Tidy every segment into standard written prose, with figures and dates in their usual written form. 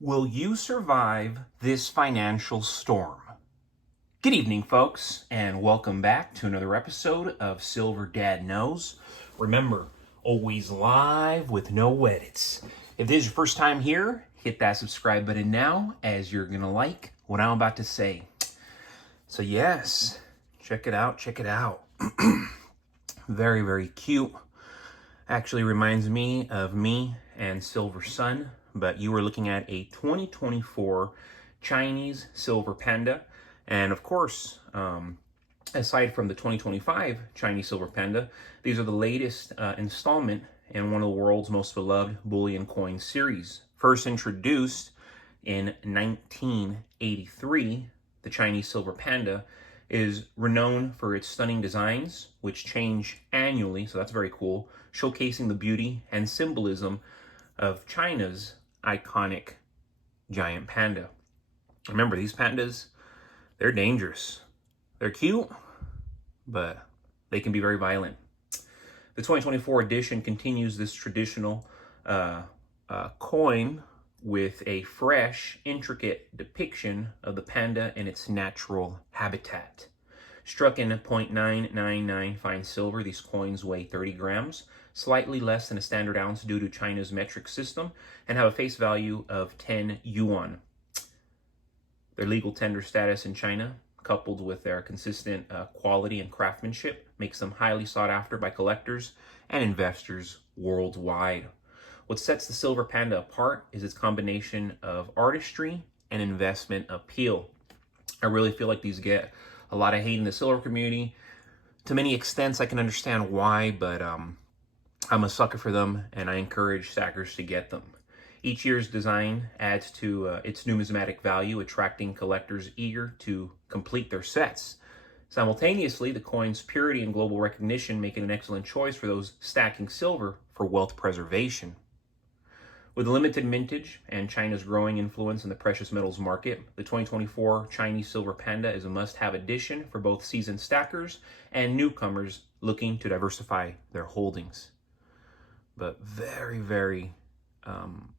Will you survive this financial storm? Good evening, folks, and welcome back to another episode of Silver Dad Knows. Remember, always live with no edits. If this is your first time here, hit that subscribe button now, as you're going to like what I'm about to say. So yes, check it out, check it out. Very, very cute. Actually reminds me of me and Silver Sun, but you were looking at a 2024 Chinese silver panda. And of course, aside from the 2025 Chinese silver panda, these are the latest installment in one of the world's most beloved bullion coin series. First introduced in 1983, the Chinese silver panda is renowned for its stunning designs, which change annually, so that's very cool, showcasing the beauty and symbolism of China's iconic giant panda. Remember, these pandas, they're dangerous. They're cute, but they can be very violent. The 2024 edition continues this traditional coin with a fresh, intricate depiction of the panda in its natural habitat. Struck in 0.999 fine silver, these coins weigh 30 grams, slightly less than a standard ounce due to China's metric system, and have a face value of 10 yuan. Their legal tender status in China, coupled with their consistent quality and craftsmanship, makes them highly sought after by collectors and investors worldwide. What sets the silver panda apart is its combination of artistry and investment appeal. I really feel like these get a lot of hate in the silver community. To many extents, I can understand why, but I'm a sucker for them, and I encourage stackers to get them. Each year's design adds to its numismatic value, attracting collectors eager to complete their sets. Simultaneously, the coin's purity and global recognition make it an excellent choice for those stacking silver for wealth preservation. With limited mintage and China's growing influence in the precious metals market, the 2024 Chinese silver panda is a must-have addition for both seasoned stackers and newcomers looking to diversify their holdings. But very, very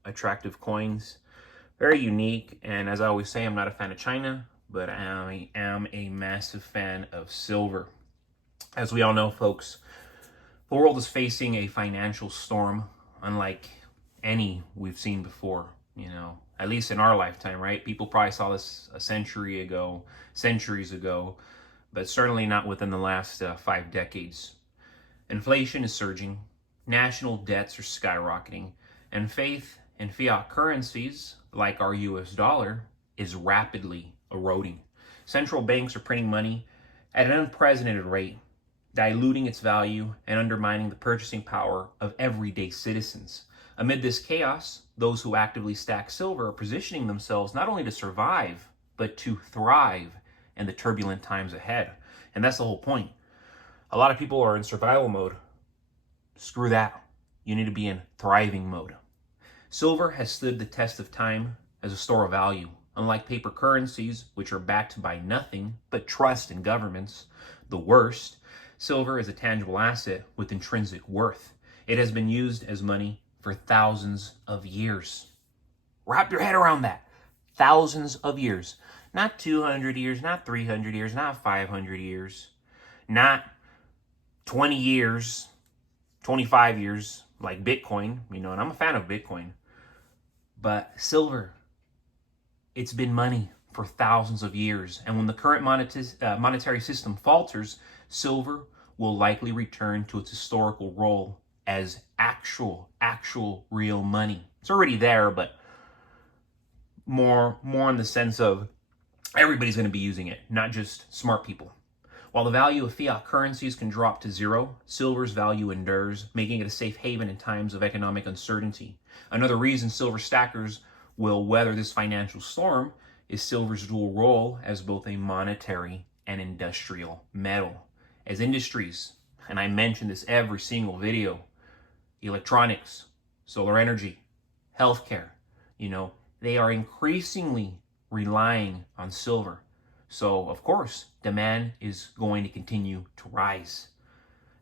attractive coins, very unique. And as I always say, I'm not a fan of China, but I am a massive fan of silver. As we all know, folks, the world is facing a financial storm unlike any we've seen before, at least in our lifetime, right? People probably saw this a century ago, centuries ago, but certainly not within the last 5 decades. Inflation is surging, national debts are skyrocketing, and faith in fiat currencies, like our US dollar, is rapidly eroding. Central banks are printing money at an unprecedented rate, diluting its value and undermining the purchasing power of everyday citizens. Amid this chaos, those who actively stack silver are positioning themselves not only to survive, but to thrive in the turbulent times ahead. And that's the whole point. A lot of people are in survival mode. Screw that. You need to be in thriving mode. Silver has stood the test of time as a store of value. Unlike paper currencies, which are backed by nothing but trust in governments, the worst, silver is a tangible asset with intrinsic worth. It has been used as money for thousands of years. Wrap your head around that. Thousands of years. Not 200 years, not 300 years, not 500 years, not 20 years, 25 years, like Bitcoin, and I'm a fan of Bitcoin. But silver, it's been money for thousands of years. And when the current monetary system falters, silver will likely return to its historical role as actual real money. It's already there, but more in the sense of everybody's going to be using it, not just smart people. While the value of fiat currencies can drop to zero, silver's value endures, making it a safe haven in times of economic uncertainty. Another reason silver stackers will weather this financial storm is silver's dual role as both a monetary and industrial metal. As industries, and I mention this every single video, electronics, solar energy, healthcare, they are increasingly relying on silver. So, of course, demand is going to continue to rise.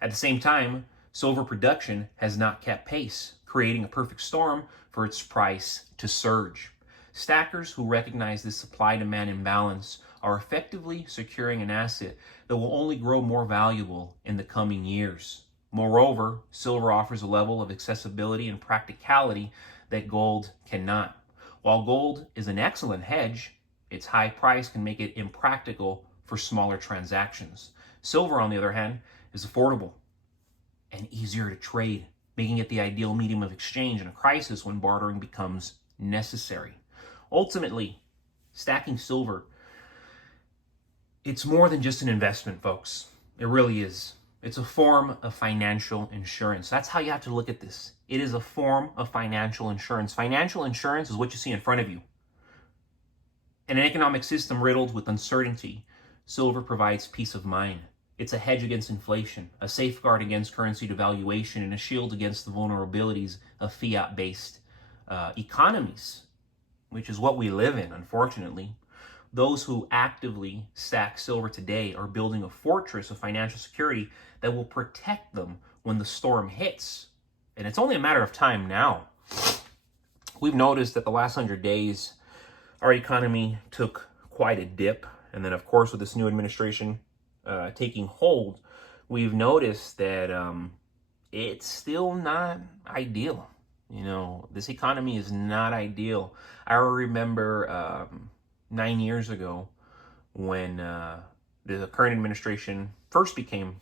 At the same time, silver production has not kept pace, creating a perfect storm for its price to surge. Stackers who recognize this supply-demand imbalance are effectively securing an asset that will only grow more valuable in the coming years. Moreover, silver offers a level of accessibility and practicality that gold cannot. While gold is an excellent hedge, its high price can make it impractical for smaller transactions. Silver, on the other hand, is affordable and easier to trade, making it the ideal medium of exchange in a crisis when bartering becomes necessary. Ultimately, stacking silver, it's more than just an investment, folks. It really is. It's a form of financial insurance. That's how you have to look at this. It is a form of financial insurance. Financial insurance is what you see in front of you. In an economic system riddled with uncertainty, silver provides peace of mind. It's a hedge against inflation, a safeguard against currency devaluation, and a shield against the vulnerabilities of fiat-based economies, which is what we live in, unfortunately. Those who actively stack silver today are building a fortress of financial security that will protect them when the storm hits. And it's only a matter of time now. We've noticed that the last 100 days, our economy took quite a dip. And then, of course, with this new administration taking hold, we've noticed that it's still not ideal. You know, this economy is not ideal. I remember 9 years ago when the current administration first became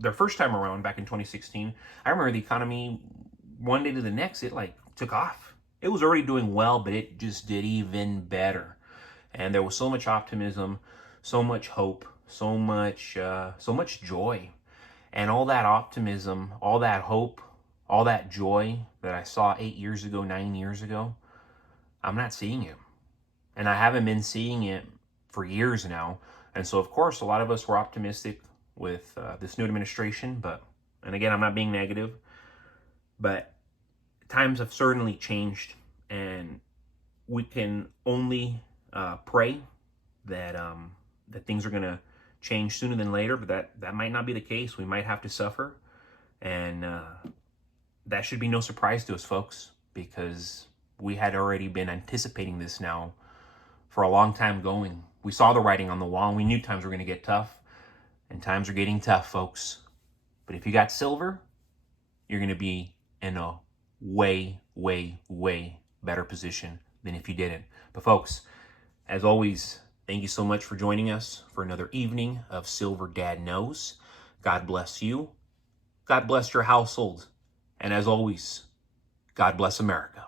their first time around back in 2016. I remember the economy one day to the next, it like took off. It was already doing well, but it just did even better. And there was so much optimism, so much hope, so much joy. And all that optimism, all that hope, all that joy that I saw 8 years ago, 9 years ago, I'm not seeing it. And I haven't been seeing it for years now. And so, of course, a lot of us were optimistic with this new administration. And again, I'm not being negative, but times have certainly changed. And we can only pray that that things are going to change sooner than later, but that might not be the case. We might have to suffer. And that should be no surprise to us, folks, because we had already been anticipating this now for a long time going. We saw the writing on the wall, and we knew times were going to get tough, and times are getting tough, folks. But if you got silver, you're going to be in a way, way, way better position than if you didn't. But folks, as always, thank you so much for joining us for another evening of Silver Dad Knows. God bless you. God bless your household. And as always, God bless America.